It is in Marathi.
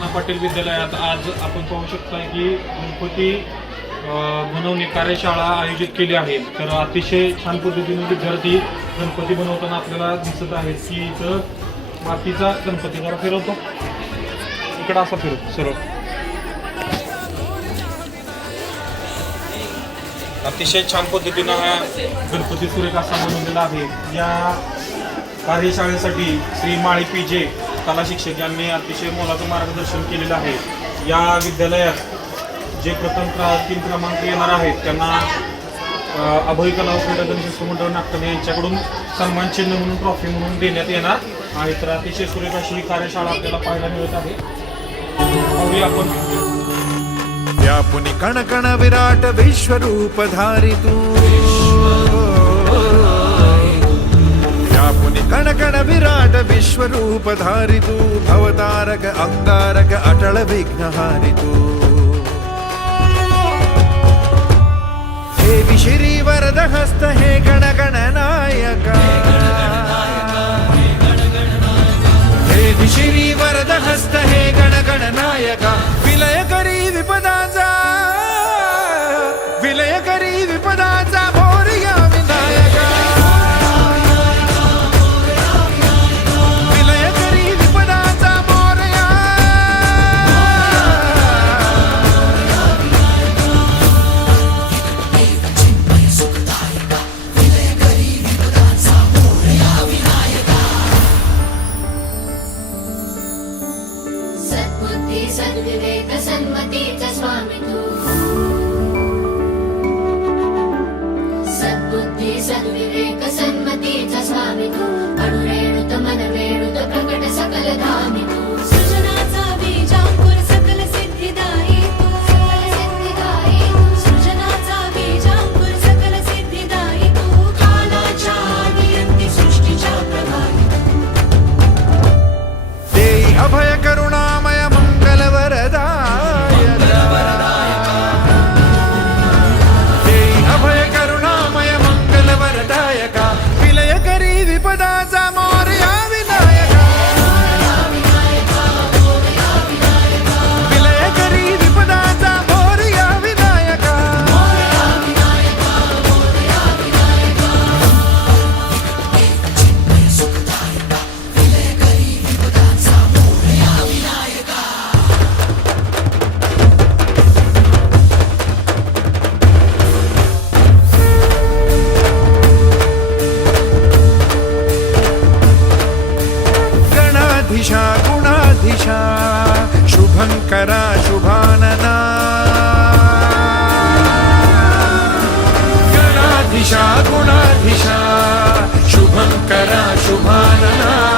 पाटील विद्यालयात आज आपण पाहू शकता की गणपती बनवणी बनवणे कार्यशाळा आयोजित केली आहे. तर अतिशय छान पद्धतीने विद्यार्थी गणपती बनवताना आपल्याला दिसत आहेत की इथं मातीचा गणपती जरा फिरवतो. इकडं असा फिरवतो सरळ अतिशय छान पद्धतीनं हा गणपती सुरेख असा बनवलेला आहे. या कार्यशाळेसाठी श्री माळी पी जे कला शिक्षक यांनी अतिशय मोलाचं मार्गदर्शन केलेलं आहे या विद्यालयात जे प्रथम क्रा तीन क्रमांक येणार आहेत त्यांना अभय कला व क्रीडा गणेश यांच्याकडून सन्मान चिन्ह म्हणून ट्रॉफी म्हणून देण्यात येणार आहे. तर अतिशय सुरेख अशी ही कार्यशाळा आपल्याला पाहायला मिळत आहे. आपण. या कण कण विराट विश्वरूप धारितू व्यापुनि कण कण विराट विश्वरूप धारी तू भवतारक अंगारक अटल विघ्नहारी तू हे विशिरी वरद हस्त हे गण गण नायका। हे वरद हस्त हे गण गण विलय करी विपदाचा विलय करी विपदाचा सन्मतीच करी गुणाधीशा शुभंकरा शुभानना गणाधीशा गुणाधीशा शुभंकरा शुभानना